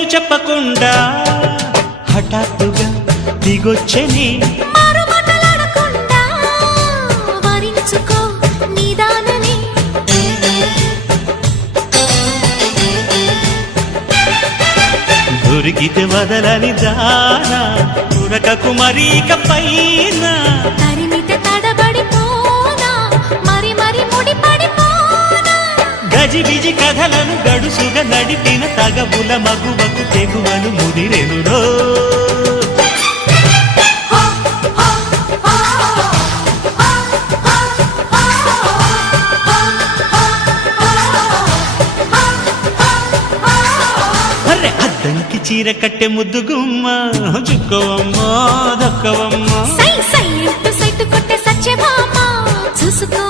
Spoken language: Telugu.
పేరు చెప్పకుండా హఠాత్తుగా దిగొచ్చని దొరికితే వదలని దానా ఉరకకు మరీక పైన తరిమితే తడబడిపోనా మరి మరి ముడిపడిపోనా గజిబిజి కథలను గడుసుగా నడిపిన తగవుల మగువకు తెగువను ముదిరెనురో అద్దంకి చీర కట్టె ముద్దు గుమ్మ చుక్కవమ్మా దక్కవమ్మా సై సై కొట్టే సత్యభామ చూసుకో